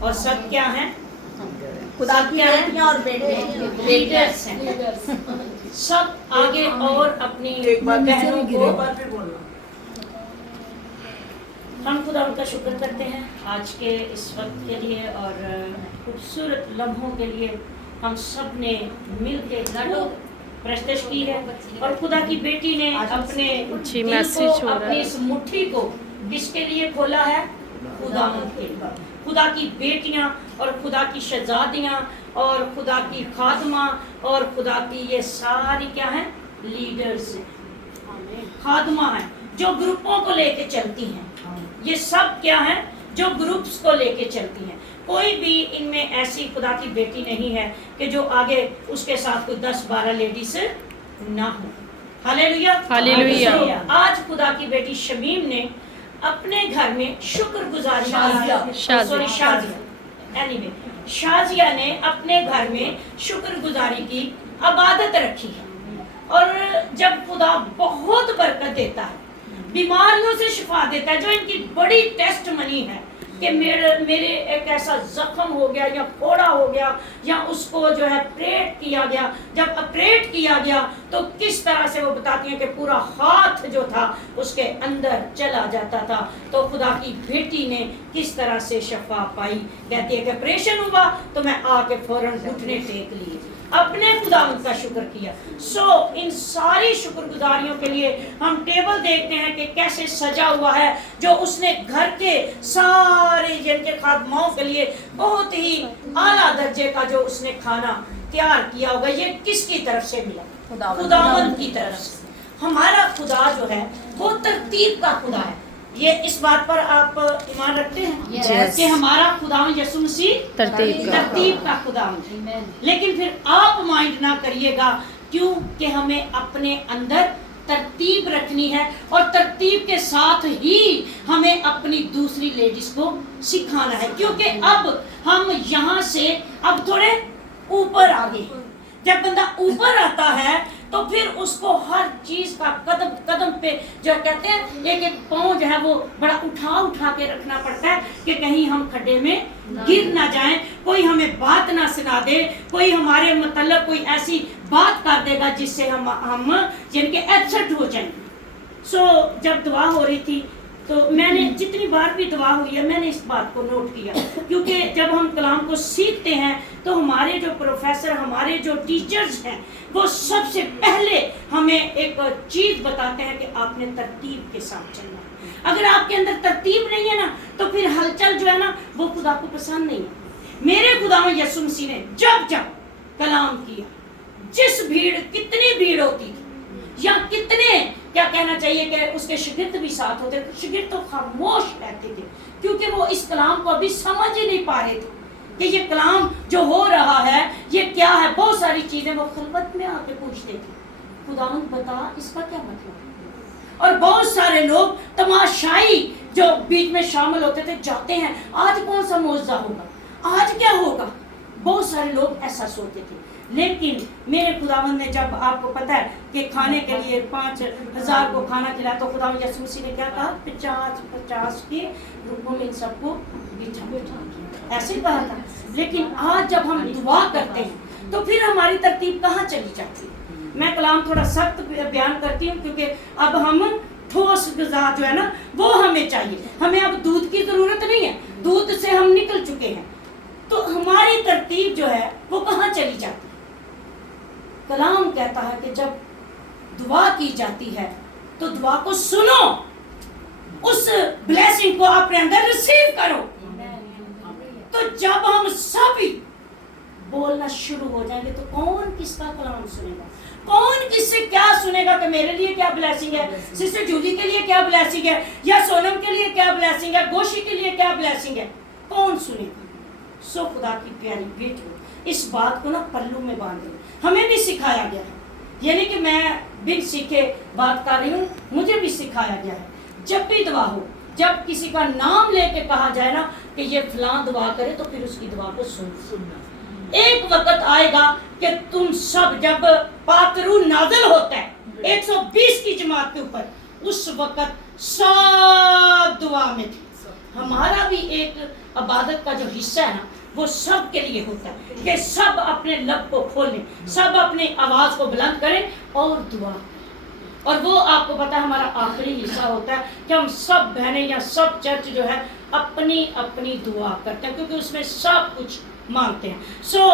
اور سب کیا ہیں؟ خدا کی بیٹیاں اور بیٹے لیڈرز ہیں. سب آگے اور اپنی بہنوں کو ہم خدا ان کا شکر کرتے ہیں آج کے اس وقت کے لیے اور خوبصورت لمحوں کے لیے. ہم سب نے مل کے پرستش کی ہے اور خدا کی بیٹی نے اپنے دل کو اپنی اس مٹھی کو کس کے لیے کھولا ہے؟ خداوند کے لیے. خدا کی بیٹیاں اور خدا کی شہزادیاں اور خدا کی خادمہ اور خدا کی یہ ساری کیا ہیں؟ لیڈرز ہیں، خادمہ ہیں جو گروپوں کو لے کے چلتی ہیں. یہ سب کیا ہیں؟ جو گروپس کو لے کے چلتی ہیں. کوئی بھی ان میں ایسی خدا کی بیٹی نہیں ہے کہ جو آگے اس کے ساتھ کوئی 10-12 لیڈیز نہ ہو. ہاللیلویا ہاللیلویا. آج خدا کی بیٹی شمیم نے اپنے گھر میں شکر گزاری شازیہ نے اپنے گھر میں شکر گزاری کی عبادت رکھی ہے. اور جب خدا بہت برکت دیتا ہے، بیماریوں سے شفا دیتا ہے، جو ان کی بڑی ٹیسٹ منی ہے کہ میرے ایک ایسا زخم ہو گیا یا پھوڑا ہو گیا یا اس کو جو ہے آپریٹ کیا گیا. جب آپریٹ کیا گیا تو کس طرح سے وہ بتاتی ہیں کہ پورا ہاتھ جو تھا اس کے اندر چلا جاتا تھا. تو خدا کی بیٹی نے کس طرح سے شفا پائی. کہتی ہے کہ آپریشن ہوا تو میں آ کے فوراً گھٹنے ٹیک لیے، اپنے خداوند کا شکر کیا. ان ساری شکر گزاریوں کے لیے ہم ٹیبل دیکھتے ہیں کہ کیسے سجا ہوا ہے، جو اس نے گھر کے سارے جن کے خادموں کے لیے بہت ہی اعلیٰ درجے کا جو اس نے کھانا تیار کیا ہوگا. یہ کس کی طرف سے ملا؟ خداوند کی طرف سے. ہمارا خدا جو ہے وہ ترتیب کا خدا ہے. یہ اس بات پر آپ ایمان رکھتے ہیں کہ ہمارا خداوند یسوع مسیح ترتیب کا خداوند ہے. لیکن پھر آپ مائنڈ نہ کریے گا، کیوں کہ ہمیں اپنے اندر ترتیب رکھنی ہے اور ترتیب کے ساتھ ہی ہمیں اپنی دوسری لیڈیز کو سکھانا ہے. کیونکہ اب ہم یہاں سے اب تھوڑے اوپر آگے. جب بندہ اوپر آتا ہے تو پھر اس کو ہر چیز کا قدم قدم پہ جو کہتے ہیں ایک ایک پاؤں جو ہے وہ بڑا اٹھا کے رکھنا پڑتا ہے کہ کہیں ہم کھڈے میں گر نہ جائیں، کوئی ہمیں بات نہ سنا دے، کوئی ہمارے متعلق کوئی ایسی بات کر دے گا جس سے ہم جن کے ایبسنٹ ہو جائیں. جب دعا ہو رہی تھی تو میں نے جتنی بار بھی دعا ہوئی ہے میں نے اس بات کو نوٹ کیا، کیونکہ جب ہم کلام کو سیکھتے ہیں تو ہمارے جو پروفیسر، ہمارے جو ٹیچرز ہیں، وہ سب سے پہلے ہمیں ایک چیز بتاتے ہیں کہ آپ نے ترتیب کے ساتھ چلنا ہے. اگر آپ کے اندر ترتیب نہیں ہے نا تو پھر ہلچل جو ہے نا وہ خدا کو پسند نہیں ہے. میرے خداوند یسوع مسیح نے جب کلام کیا، جس بھیڑ، کتنی بھیڑ ہوتی تھی یا کتنے کیا کہنا چاہیے کہ اس کے شاگرد بھی ساتھ ہوتے، شاگرد تو خاموش رہتے تھے کیونکہ وہ اس کلام کو ابھی سمجھ ہی نہیں پا رہے تھے کہ یہ کلام جو ہو رہا ہے یہ کیا ہے. بہت ساری چیزیں وہ خلوت میں آ کے پوچھتے تھے، خداوند بتا اس کا کیا مطلب. اور بہت سارے لوگ تماشائی جو بیچ میں شامل ہوتے تھے جاتے ہیں، آج کون سا معجزہ ہوگا، آج کیا ہوگا. بہت سارے لوگ ایسا سوچتے تھے. لیکن میرے خداوند نے جب آپ کو پتا ہے کہ کھانے کے لیے 5000 کو کھانا کھلایا تو خداوند یسوع مسیح نے کیا کہا؟ 50 کے گروپوں میں ان سب کو بٹھا ایسے کہا تھا. لیکن آج جب ہم دعا کرتے ہیں تو پھر ہماری ترتیب کہاں چلی جاتی ہے. میں کلام تھوڑا سخت بیان کرتی ہوں کیونکہ اب ہم ٹھوس غذا جو ہے نا وہ ہمیں چاہیے. ہمیں اب دودھ کی ضرورت نہیں ہے، دودھ سے ہم نکل چکے ہیں. تو ہماری ترتیب جو ہے وہ کہاں چلی جاتی ہے. کلام کہتا ہے کہ جب دعا کی جاتی ہے تو دعا کو سنو، اس بلیسنگ کو اپنے اندر ریسیو کرو. تو جب ہم سب بولنا شروع ہو جائیں گے تو کون کس کا کلام سنے گا، کون کس سے کیا سنے گا کہ میرے لیے کیا بلیسنگ ہے، سسٹر جولی کے لیے کیا بلیسنگ ہے، یا سونم کے لیے کیا بلیسنگ ہے، گوشی کے لیے کیا بلیسنگ ہے، کون سنے گا. خدا کی پیاری بیٹی اس بات کو نا پلو میں باندھے. ہمیں بھی سکھایا گیا ہے، یعنی کہ میں بن سیکھے بات کر رہی ہوں، مجھے بھی سکھایا گیا ہے جب بھی دعا ہو، جب کسی کا نام لے کے کہا جائے نا کہ یہ فلاں دعا کرے تو پھر اس کی دعا کو سننا. ایک وقت آئے گا کہ تم سب جب پاترو نازل ہوتا ہے 120 کی جماعت کے اوپر، اس وقت سب دعا میں تھے. ہمارا بھی ایک عبادت کا جو حصہ ہے نا وہ سب کے لیے ہوتا ہے کہ سب اپنے لب کو کھولیں, سب اپنی آواز کو بلند کریں اور دعا. اور وہ آپ کو پتا ہے ہمارا آخری حصہ ہوتا ہے کہ ہم سب بہنیں یا سب چرچ جو ہے اپنی اپنی دعا کرتے ہیں, کیونکہ اس میں سب کچھ مانگتے ہیں. سو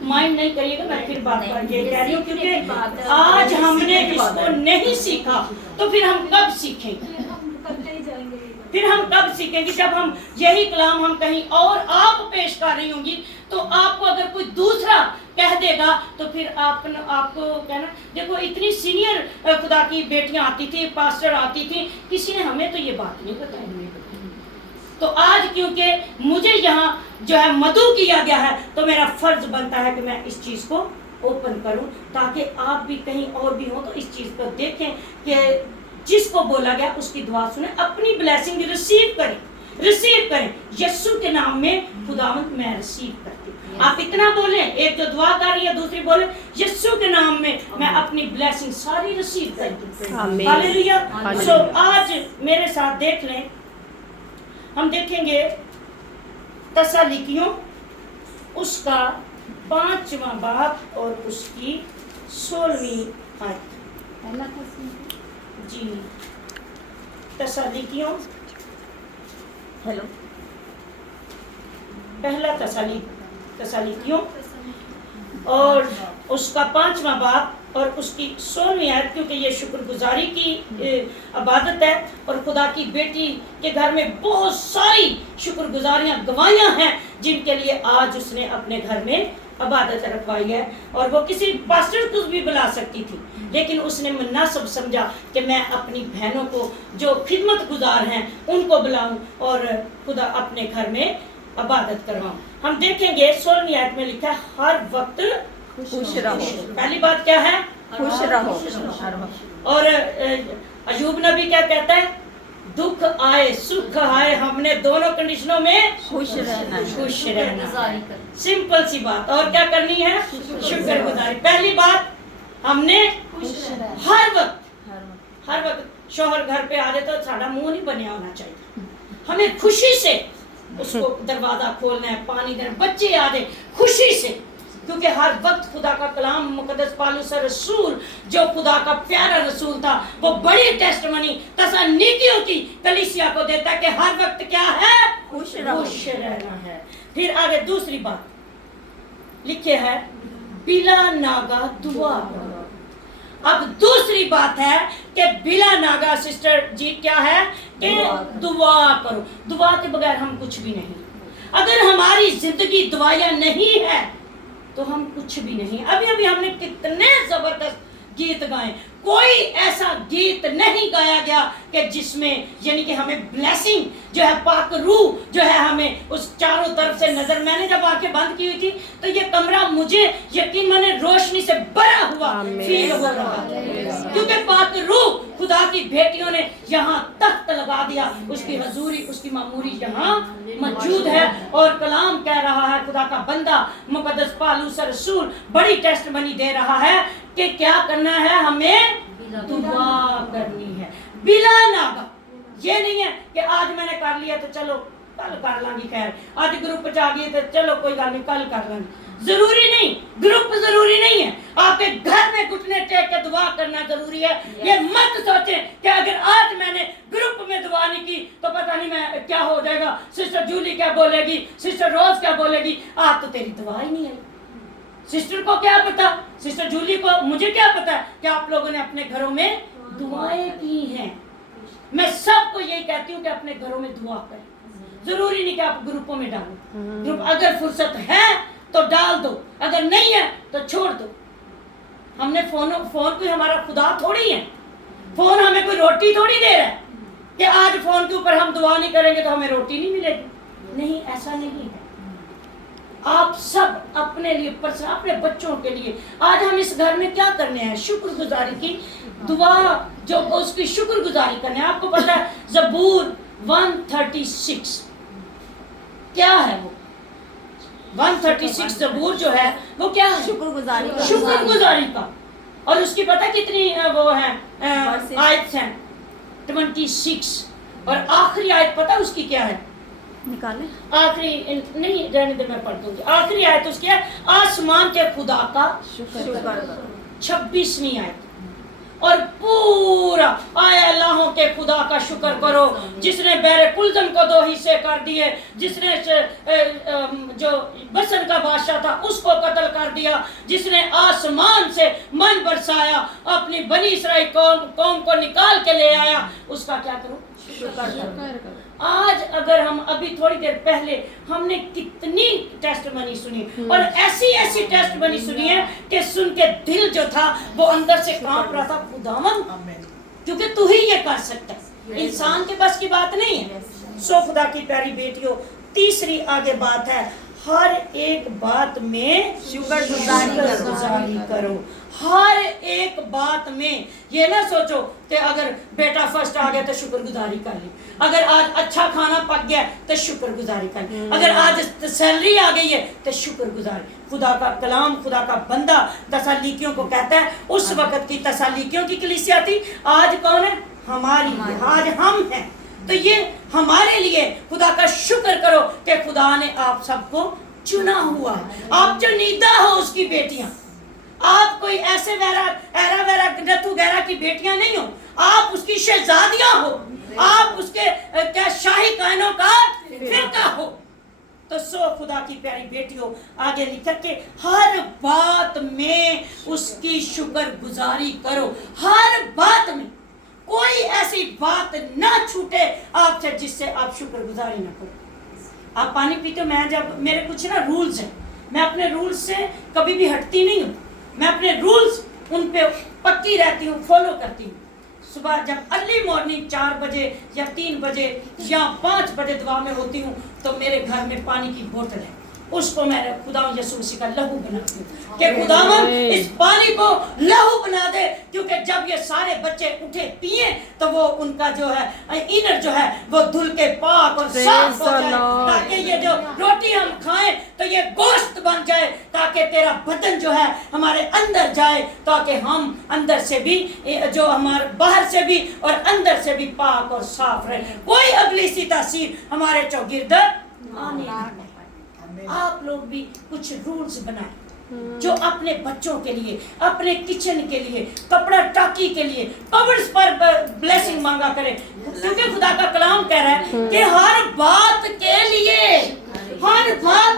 مائنڈ نہیں کریے گا, میں پھر بات یہ کہہ رہی ہوں کیونکہ آج ہم نے اس کو نہیں سیکھا تو پھر ہم کب سیکھیں گے, پھر ہم کب سیکھیں گے جب ہم یہی کلام ہم کہیں اور آپ پیش کر رہی ہوں گی تو آپ کو اگر کوئی دوسرا کہہ دے گا تو پھر آپ کو کہنا. دیکھو اتنی سینئر خدا کی بیٹیاں آتی تھی, پاسٹر آتی تھی, کسی نے ہمیں تو یہ بات نہیں بتائی. تو آج کیونکہ مجھے یہاں جو ہے مدعو کیا گیا ہے تو میرا فرض بنتا ہے کہ میں اس چیز کو اوپن کروں تاکہ آپ بھی کہیں اور بھی ہوں تو اس چیز کو دیکھیں کہ جس کو بولا گیا اس کی دعا سنیں, اپنی بلیسنگ ریسیو کریں. یسوع کے نام میں خداوند میں ریسیو کرتی ہوں. آپ اتنا بولیں, ایک جو دعا کر رہی ہے دوسری بولیں یسوع کے نام میں اپنی بلیسنگ ساری ریسیو کرتی ہوں. ہاللیلویا. سو آج میرے ساتھ دیکھ لیں, ہم دیکھیں گے تسالونیکیوں اس کا 5واں باب اور اس کی 16ویں آیت. جی تسالونیکیوں پہلا تسالونیکیوں اور اس کا 5واں باب اور اس کی 16ویں آیت, کیونکہ یہ شکر گزاری کی عبادت ہے اور خدا کی بیٹی کے گھر میں بہت ساری شکر گزاریاں گواہیاں ہیں جن کے لیے آج اس نے اپنے گھر میں عبادت رکھوائی ہے. اور وہ کسی پاسٹر کو بھی بلا سکتی تھی لیکن اس نے مناسب سمجھا کہ میں اپنی بہنوں کو جو خدمت گزار ہیں ان کو بلاؤں اور خدا اپنے گھر میں عبادت کرواؤں. ہم دیکھیں گے 16ویں آیت میں لکھا ہے ہر وقت خوش رہو. پہلی بات کیا ہے؟ خوش رہو. اور ایوب نبی کیا کہتا ہے؟ دکھ آئے سکھ آئے ہم نے دونوں کنڈیشنوں میں خوش رہنا. سمپل سی بات. اور کیا کرنی ہے؟ شکر گزاری. پہلی بات ہم نے ہر وقت شوہر گھر پہ آ جائے تو ساڑھا منہ نہیں بنیا ہونا چاہیے, ہمیں خوشی سے اس کو دروازہ کھولنا ہے, پانی دینا, بچے آ جائیں خوشی سے, کیونکہ ہر وقت خدا کا کلام مقدس پالوس رسول جو خدا کا پیارا رسول تھا وہ بڑی ٹیسٹمنی تسالونیکیوں کی کلیسیا کو دیتا ہے کہ ہر وقت کیا ہے؟ خوش رہنا ہے. پھر آگے دوسری بات لکھے ہے بلا ناگا دعا کرو. اب دوسری بات ہے کہ بلا ناگا سسٹر جی کیا ہے کہ دعا کرو. دعا کے بغیر ہم کچھ بھی نہیں. اگر ہماری زندگی دعائیاں نہیں ہے تو ہم کچھ بھی نہیں. ابھی ہم نے کتنے زبردست گیت گائے, کوئی ایسا گیت نہیں گایا گیا کہ جس میں یعنی کہ ہمیں بلیسنگ جو ہے پاک روح جو ہے ہمیں اس چاروں طرف سے نظر. میں نے جب آنکھیں بند کی ہوئی تھی تو یہ کمرہ مجھے یقین میں نے روشنی سے بھرا ہوا فیل ہو رہا تھا, کیونکہ پاک روح خدا کی بیٹیوں نے یہاں تخت لگا دیا, اس کی حضوری اس کی معموری یہاں موجود ہے. اور کلام کہہ رہا ہے خدا کا بندہ مقدس پالوس رسول بڑی ٹیسٹمنی دے رہا ہے کہ کیا کرنا ہے, ہمیں دعا کرنی ہے بلا ناگا. یہ نہیں ہے کہ آج میں نے کر لیا تو چلو کل کر لیں گی, خیر آج گروپ چ آ گئی تو چلو کوئی گل نہیں کل کر لیں گے. ضروری نہیں, گروپ ضروری نہیں ہے. آپ کے گھر میں گھٹنے ٹیک کے دعا کرنا ضروری ہے. یہ مت سوچیں کہ اگر آج میں نے گروپ میں دعا نہیں کی تو پتہ نہیں میں کیا ہو جائے گا, سسٹر جولی کیا بولے گی, سسٹر روز کیا بولے گی. آج تو تیری دعا ہی نہیں آئی. سسٹر کو کیا پتا, سسٹر جولی کو, مجھے کیا پتا کہ آپ لوگوں نے اپنے گھروں میں دعائیں کی ہیں. میں سب کو یہی کہتی ہوں کہ اپنے گھروں میں دعا کریں. ضروری نہیں کہ آپ گروپوں میں ڈالو. گروپ اگر فرصت ہے تو ڈال دو, اگر نہیں ہے تو چھوڑ دو. ہم نے فون کوئی ہمارا خدا تھوڑی ہے. فون ہمیں کوئی روٹی تھوڑی دے رہا ہے کہ آج فون کے اوپر ہم دعا نہیں کریں گے تو ہمیں روٹی نہیں ملے گی. نہیں, ایسا نہیں ہے. آپ سب اپنے لیے اپنے بچوں کے لیے آج ہم اس گھر میں کیا کرنے ہیں؟ شکر گزاری کی دعا, جو اس کی شکر گزاری کرنے. آپ کو پتا ہے زبور 136 کیا ہے؟ وہ 136 زبور جو ہے وہ کیا ہے؟ شکر گزاری کا. اور اس کی پتہ کتنی وہ ہیں آیت ہیں 26, اور آخری آیت پتہ اس کی کیا ہے؟ निकाले आखिरी नहीं रहने दे, मैं पढ़ दूंगी। आखिरी आयत उसकी है आसमान के खुदा का शुक्र करो 26वीं आयत। और पूरा आए अल्लाहों के खुदा का शुक्र करो जिसने बहरे कुलदम को 2 हिस्से कर दिए, जिसने जो बसर का बादशाह था उसको कत्ल कर दिया, जिसने आसमान से मन बरसाया, अपनी बनी इसराइल कौम को निकाल के ले आया, उसका क्या करो? शुक्र करो। आज अगर हम अभी थोड़ी देर पहले हमने कितनी टेस्टमनी सुनी और ऐसी ऐसी टेस्टमनी सुनी है कि सुन के दिल जो था वो अंदर से कांप रहा था, खुदावन क्योंकि तू ही ये कर सकता है, इंसान के बस की बात नहीं है। सो खुदा की प्यारी बेटियों, तीसरी आगे बात है हर एक बात में शुक्रगुजारी करो। हर एक बात में ये ना सोचो कि अगर बेटा फर्स्ट आ गया तो शुक्रगुजारी कर ली, अगर आज अच्छा खाना पक गया तो शुक्रगुजारी कर ली, अगर आज सैलरी आ गई है तो शुक्रगुजारी। खुदा का कलाम, खुदा का बंदा तसल्लीकियों को कहता है, उस वक्त की तसल्लीकियों की कलीसिया थी, आज कौन है? हमारी, आज हम हैं। तो ये हमारे लिए खुदा का शुक्र करो कि खुदा ने आप सबको चुना हुआ है। आप जो नीदा हो उसकी बेटियां, आप कोई ऐसे ऐरा वैरा नथु गैरा की बेटियां नहीं हो, आप उसकी शहजादियां हो, आप उसके क्या शाही कायनों का फिरका हो। तो सो खुदा की प्यारी बेटियों, आगे लिखा कि हर बात में उसकी शुक्रगुजारी करो। हर बात में कोई ऐसी बात ना छूटे आपसे जिससे आप शुक्रगुजारी ना करो। आप पानी पीते हो, मैं जब मेरे कुछ ना रूल्स हैं, मैं अपने रूल्स से कभी भी हटती नहीं हूँ, मैं अपने रूल्स उन पे पक्की रहती हूँ, फॉलो करती हूँ। सुबह जब अर्ली मॉर्निंग 4 बजे या 3 बजे या 5 बजे दुआ में होती हूँ तो मेरे घर में पानी की बोतल है, उसको मैं खुदा यीशु मसीह का लहू बनाती हूँ कि खुदावन इस पानी को लहू बना दे, क्योंकि जब ये सारे बच्चे उठे पिए तो वो उनका जो है इनर जो है वो धुल के पाक और साफ हो जाए, ताकि ये जो रोटी हम खाएं तो ये गोश्त बन जाए, ताकि तेरा बदन जो है हमारे अंदर जाए, ताकि हम अंदर से भी जो हमारे बाहर से भी और अंदर से भी पाक और साफ रहे, कोई अगली सी तासीर हमारे चौगिर्द आने ना पाए। आप लोग भी कुछ रूल्स बनाएं जो अपने बच्चों के लिए, अपने किचन के लिए, कपड़ा टाकी के लिए, कवर्स पर ब्लेसिंग मांगा करें, क्योंकि खुदा का कलाम कह रहा है कि हर बात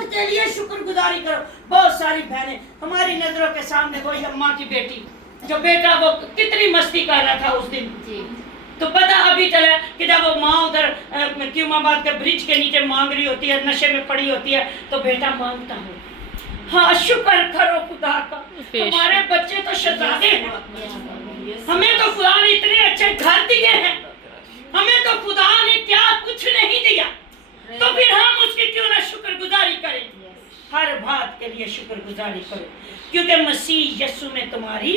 के लिए शुक्रगुजारी करो। बहुत सारी बहनें हमारी नजरों के सामने, वही अम्मा की बेटी जो बेटा वो कितनी मस्ती कर रहा था उस दिन, तो पता अभी चला कि जब वो माँ उधर क्यूमाबाद के ब्रिज के नीचे मांग रही होती है, नशे में पड़ी होती है, तो बेटा मांगता है, हाँ शुक्र करो खुदा का, हमारे बच्चे तो शहजादे हैं, हमें तो खुदा ने इतने अच्छे घर दिए हैं, हमें तो खुदा ने क्या कुछ नहीं दिया, तो फिर हम उसकी क्यों ना शुक्रगुजारी करें। हर बात के लिए शुक्रगुजारी करो, क्योंकि मसीह यीशु में तुम्हारी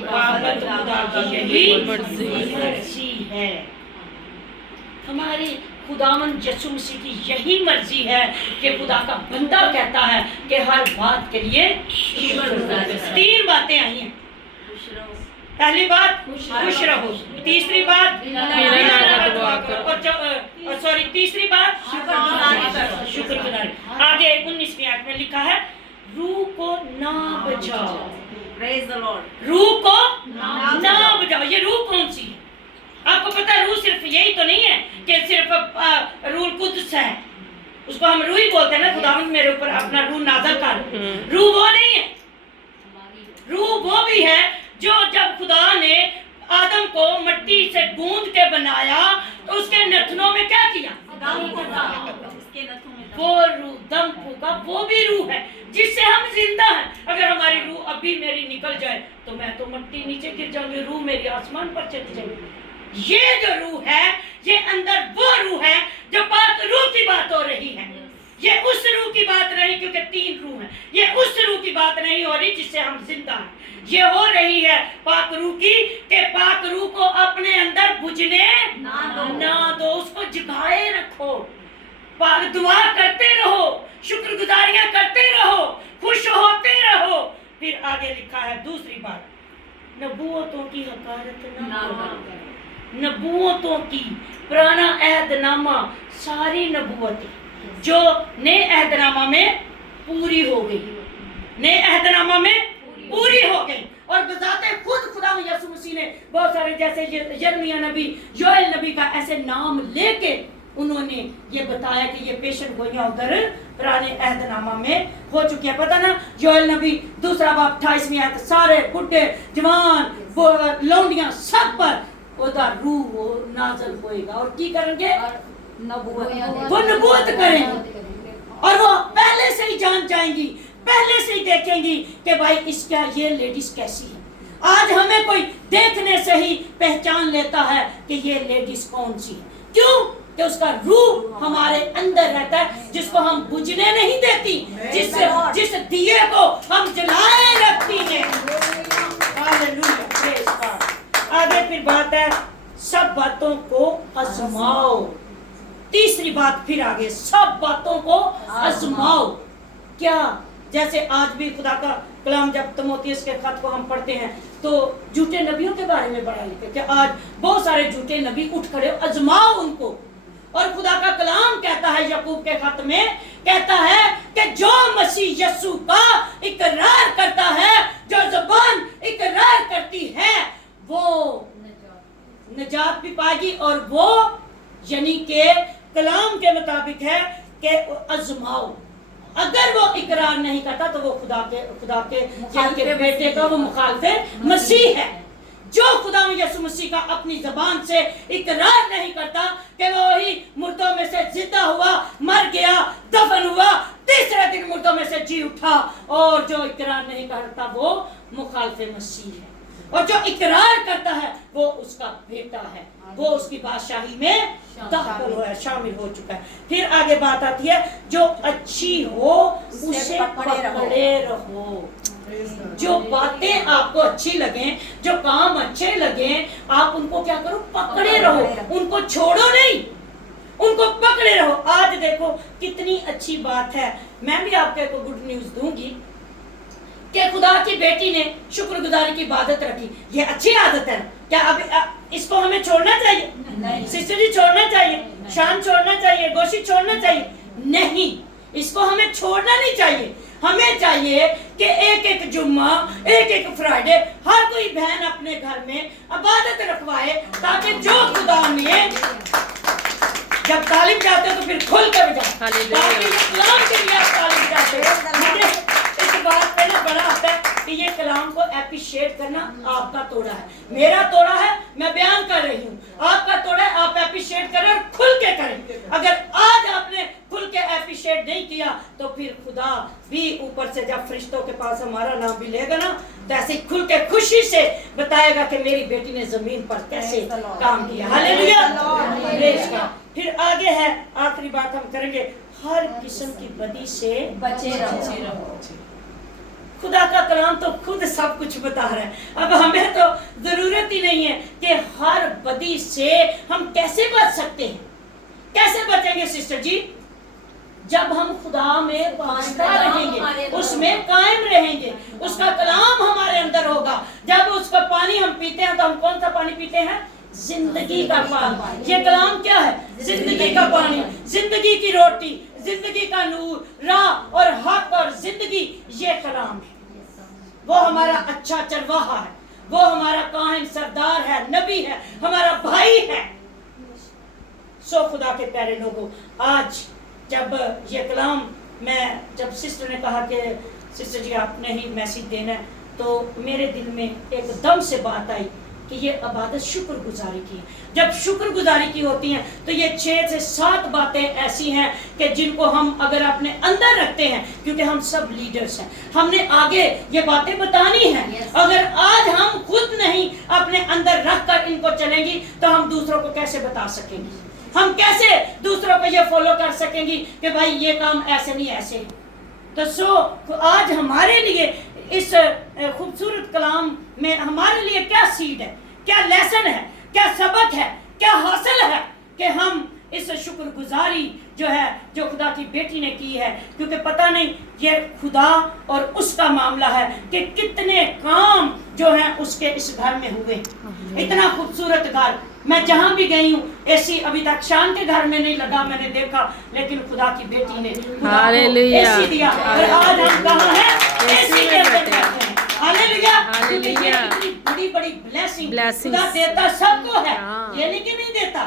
बाबत खुदा की यही मर्जी है। हमारी खुदावन यीशु मसीह की यही मर्जी है कि खुदा का बंदा कहता है कि हर बात के लिए शुक्रगुजारी। 3 बातें आई हैं। पहली बात खुश रहो, तीसरी बात और तीसरी बात शुक्रगुजारी। आगे 19वीं आयत में लिखा है रूह को ना बजाओ, रूह को ना बजाओ। ये रूह कौन सी है? आपको पता है रूह सिर्फ यही तो नहीं है कि सिर्फ रूह कुद्स है, उसको हम रूह ही बोलते हैं ना, खुदावंद मेरे ऊपर अपना रूह नाज़िल कर। रूह वो नहीं है, रूह वो भी है जो जब खुदा ने आदम को मिट्टी से गूंद के बनाया तो उसके नथनों में क्या किया? वो रूह दम फूका, वो भी रूह है जिससे हम जिंदा हैं। अगर हमारी रूह अभी मेरी निकल जाए तो मैं तो मिट्टी नीचे गिर जाऊंगी, रूह मेरी आसमान पर चली जाएगी। ये जो रूह है, ये अंदर वो रूह है जो पाक रूह की बात हो रही है। ये उस रूह की बात नहीं, क्योंकि 3 रूह है, ये उस रूह की बात नहीं हो रही जिससे हम जिंदा हैं। ये हो रही है पाक रूह की, कि पाक रूह को अपने अंदर बुझने ना दो, उसको जगाए रखो, दुआ करते रहो, शुक्रगुजारियां करते रहो, खुश होते रहो। फिर आगे लिखा है दूसरी बात, नबूवतों की हकारत ना करो। नबूवतों की, पुराना अहदनामा, सारी नबूवतें जो नए अहदनामा में पूरी हो गई, नए अहदनामा में पूरी हो गई। और बजाते खुद खुदा यीशु मसीह ने बहुत सारे, जैसे यिर्मयाह नबी, योएल नबी का ऐसे नाम लेके उन्होंने ये बताया कि ये पेशन गोइयां उधर पुराने अहदनामा में हो चुकी है। पता ना, योएल नबी 2 बाब 28वीं आयत, सारे बुढ़े जवान लौंडियां सब पर उधर रूह नाज़िल होएगा और की करेंगे, वो नबूवत करेंगे और वो पहले से ही जान जाएंगी, पहले से ही देखेंगी कि भाई इसका ये लेडीज कैसी है। आज हमें कोई देखने से ही पहचान लेता है कि ये लेडीज कौन सी है। क्यों? कि उसका रूह हमारे अंदर रहता है, जिसको हम बुझने नहीं देती, जिस दिए को हम जलाए रखती है। Hallelujah, praise God. आगे फिर बात है, सब बातों को आजमाओ। तीसरी बात फिर आगे, सब बातों को आजमाओ। क्या? जैसे आज भी खुदा का कलाम जब तीमुथियुस के खत को हम पढ़ते हैं तो झूठे नबियों के बारे में पढ़ा लिखते कि आज बहुत सारे झूठे नबी उठ खड़े, आजमाओ उनको। और खुदा का कलाम कहता है याकूब के खत में, कहता है कि जो मसीह यीशु का इकरार करता है, जो जुबान इकरार करती है, वो निजात भी पाएगी। और वो यानी के कलाम के मुताबिक है कि आजमाओ। अगर वो इकरार नहीं करता तो वो खुदा के बेटे का वो मुखालिफे मसीह है। जो खुदा यीशु मसीह का अपनी जबान से इकरार नहीं करता कि वो ही मुर्दों में से जिंदा हुआ, मर गया, दफन हुआ, तीसरे दिन मुर्दों में से जी उठा, और जो इकरार नहीं करता वो मुखालिफे मसीह है। और जो इकरार करता है वो उसका बेटा है, वो उसकी बादशाही में दाखिल हुआ है, शामिल हो चुका है। फिर आगे बात आती है, जो अच्छी हो उसे पकड़े रहो। जो बातें आपको अच्छी लगे, जो काम अच्छे लगे, आप उनको क्या करो, पकड़े रहो, उनको छोड़ो नहीं, उनको पकड़े रहो। आज देखो कितनी अच्छी बात है, मैं भी आपको गुड न्यूज दूंगी कि खुदा की बेटी ने शुक्रगुजारी की इबादत रखी। ये अच्छी आदत है। क्या अब इसको हमें छोड़ना चाहिए? नहीं। सिस्टर जी छोड़ना चाहिए, शान छोड़ना चाहिए, गोशी छोड़ना चाहिए? नहीं, इसको हमें छोड़ना नहीं चाहिए। हमें चाहिए कि एक एक जुम्मा, एक एक फ्राइडे हर कोई बहन अपने घर में इबादत रखवाए, ताकि जो खुदा ने जब तालीम जाते हो तो फिर खुल कर जाओ, ताकि कलाम के लिए आप तालीम जाते हो। मुझे इस बात पे ना बड़ा आता है कि ये कलाम को एप्रिशिएट करना आपका तोड़ा है, मेरा तोड़ा है, मैं बयान कर रही हूँ। आपका तोड़ा है, आप एप्रिशिएट करें और खुल के करें। अगर आज आपने खुल के एप्रिशिएट नहीं किया तो फिर खुदा भी ऊपर से जब फरिश्तों के पास हमारा नाम भी लेगा ना, तो ऐसे खुल के खुशी से बताएगा कि मेरी बेटी ने जमीन पर कैसे काम किया। Hallelujah, praise God. फिर आगे है, आखिरी बात हम करेंगे, हर किस्म की बदी से बचे रहो। खुदा का कलाम तो खुद सब कुछ बता रहा है। अब हमें तो जरूरत ही नहीं है कि हर बदी से हम कैसे बच सकते हैं। कैसे बचेंगे सिस्टर जी? जब हम खुदा में वास्ता रहेंगे, उसमें कायम रहेंगे, उसका कलाम हमारे अंदर होगा। जब उसका पानी हम पीते हैं तो हम कौन सा पानी पीते हैं? जिंदगी का पानी। ये कलाम क्या है? जिंदगी का पानी, जिंदगी की रोटी, जिंदगी का नूर, राह और हक और जिंदगी, ये कलाम है। वो हमारा अच्छा चरवाहा है, वो हमारा काहिन सरदार है, नबी है, हमारा भाई है। सो खुदा के प्यारे लोगों, आज जब ये कलाम मैं जब सिस्टर ने कहा कि सिस्टर जी आपने ही मैसेज देना है, तो मेरे दिल में एकदम से बात आई कि ये इबादत शुक्रगुजारी की। जब शुक्रगुजारी की होती हैं तो ये 6 से 7 बातें ऐसी हैं कि जिनको हम अगर अपने अंदर रखते हैं, क्योंकि हम सब लीडर्स हैं, हमने आगे ये बातें बतानी हैं। अगर आज हम खुद नहीं अपने अंदर रख कर इनको चलेंगी तो हम दूसरों को कैसे बता सकेंगे? हम कैसे दूसरों को ये फॉलो कर सकेंगी कि भाई ये काम ऐसे नहीं ऐसे। तो आज हमारे लिए इस खूबसूरत कलाम में हमारे लिए क्या सीड है, क्या लेसन है, क्या सबक है, क्या हासिल है कि हम इस शुक्रगुजारी जो है, जो खुदा की बेटी ने की है। क्योंकि पता नहीं ये खुदा और उसका मामला है कि कितने काम जो है उसके इस घर में हुए। इतना खूबसूरत घर, मैं जहाँ भी गई हूँ एसी अभी तक शान के घर में नहीं लगा, मैंने देखा, लेकिन खुदा की बेटी ने खुदा को हालेलुया। एसी दिया और आज हम कहाँ हैं? एसी के अंदर बैठे हैं। हालेलुया। क्योंकि ये कितनी बड़ी बड़ी ब्लेसिंग Blessings। खुदा देता सबको है, हाँ। ये नहीं कि नहीं देता,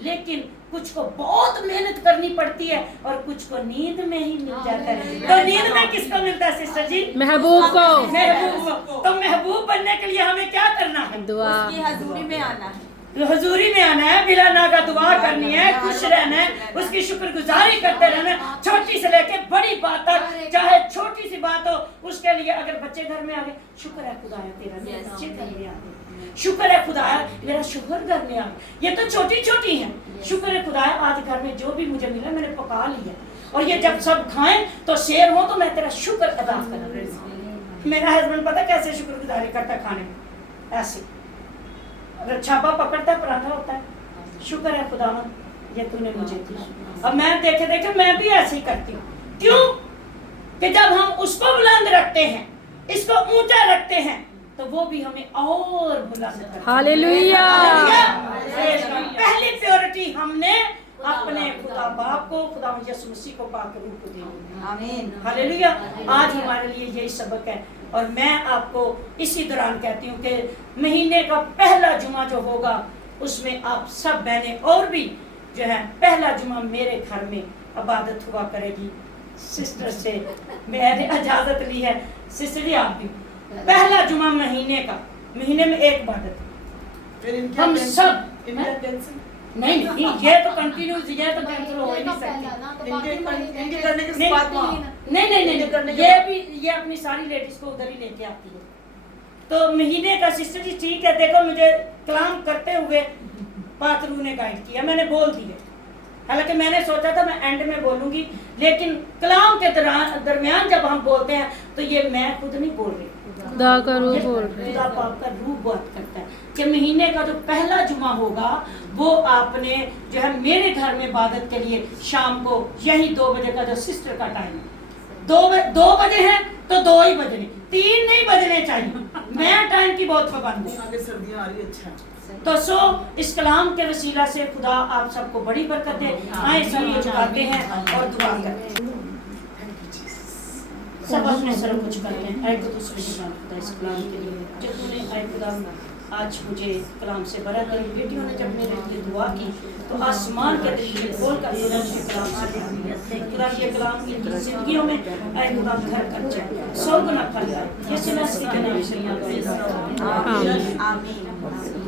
लेकिन कुछ को बहुत मेहनत करनी पड़ती है और कुछ को नींद में ही मिल जाता है। तो नींद में किसको मिलता है सिस्टर जी? महबूब को महबूब को। तो महबूब बनने के लिए हमें क्या करना है? दुआ उसकी हजूरी में आना है, हुजूरी में आना है, बिला नागा दुआ करनी है, खुश रहना है, उसकी शुक्रगुजारी करते रहना है, छोटी से लेके बड़ी बात तक, चाहे छोटी सी बात हो उसके लिए। अगर बच्चे घर में आ गए, शुक्र है खुदाया तेरा मेरे बच्चे घर में आ गए, शुक्र है खुदाया मेरा शोहर घर में आ गया। ये तो छोटी छोटी है, शुक्र है खुदाया आज घर में जो भी मुझे मिला मैंने पका लिया, और ये जब सब खाएं तो शेर हो तो मैं तेरा शुक्र अदा करूं। मेरा हस्बैंड पता कैसे शुक्रगुजारी करता खाने में? ऐसे छापा पकड़ता है, पराठा होता है, शुक्र है खुदावंद ये तूने मुझे दिया। अब मैं देखे देखे मैं भी ऐसे ही करती हूँ। क्यों? कि जब हम उसको बुलंद रखते हैं, इसको ऊंचा रखते हैं, तो वो भी हमें और बुलंद करता है। हालेलुया। पहली प्योरिटी हमने अपने खुदा बाप को, खुदा यीशु मसीह को पाक रूह को देनी। आमीन। हालेलुया। आज हमारे लिए यही सबक है, और मैं आपको इसी दौरान कहती हूँ कि महीने का पहला जुमा जो होगा उसमें आप सब बहनें और भी जो है पहला जुमा मेरे घर में इबादत हुआ करेगी। सिस्टर से मैंने इजाजत ली है, सिस्टर जी आप भी पहला जुमा महीने में एक इबादत हम सब नहीं ये तो कंटिन्यूस, ये तो कैंसिल हो ही नहीं सकती। इनके करने के बाद नहीं ये अपनी सारी लेडीज को उधर ही लेके आती है। तो महीने का सिस्टर जी ठीक है, देखो मुझे कलाम करते हुए पाक रूह ने गाइड किया, मैंने बोल दिया। हालांकि मैंने सोचा था मैं एंड में बोलूंगी, लेकिन कलाम के दरमियान जब हम बोलते हैं तो ये मैं खुद नहीं बोल रही, खुदा का रूह बोल रहे खुदा पाक का रूह बात करता है कि महीने का जो पहला जुमा होगा वो आपने जो है मेरे घर में इबादत के लिए शाम को यही 2 बजे का जो सिस्टर का टाइम है, 2 बजे है तो 2 ही बजने, 3 नहीं बजने चाहिए। मैं टाइम की बहुत पाबंद हूँ। आगे सर्दियां आ रही है, अच्छा तो इस कलाम के वसीला से खुदा आप सबको बड़ी बरकत दे। आए सब ये झुकाते हैं और दुआ करते हैं, सब अपने सर कुछ करते हैं। ऐ खुदा खुदा इस कलाम के लिए जो तूने ऐ खुदा आज मुझे कलाम से भरा, तेरी बेटियों ने जब मेरे लिए दुआ की तो आसमान के दरवाजे खोल कर खुदा के कलाम से खुदा के कलाम की जिंदगियों में ऐ खुदा घर कर जाए, 100 गुना फल आए। यीशु मसीह के नाम से आमीन।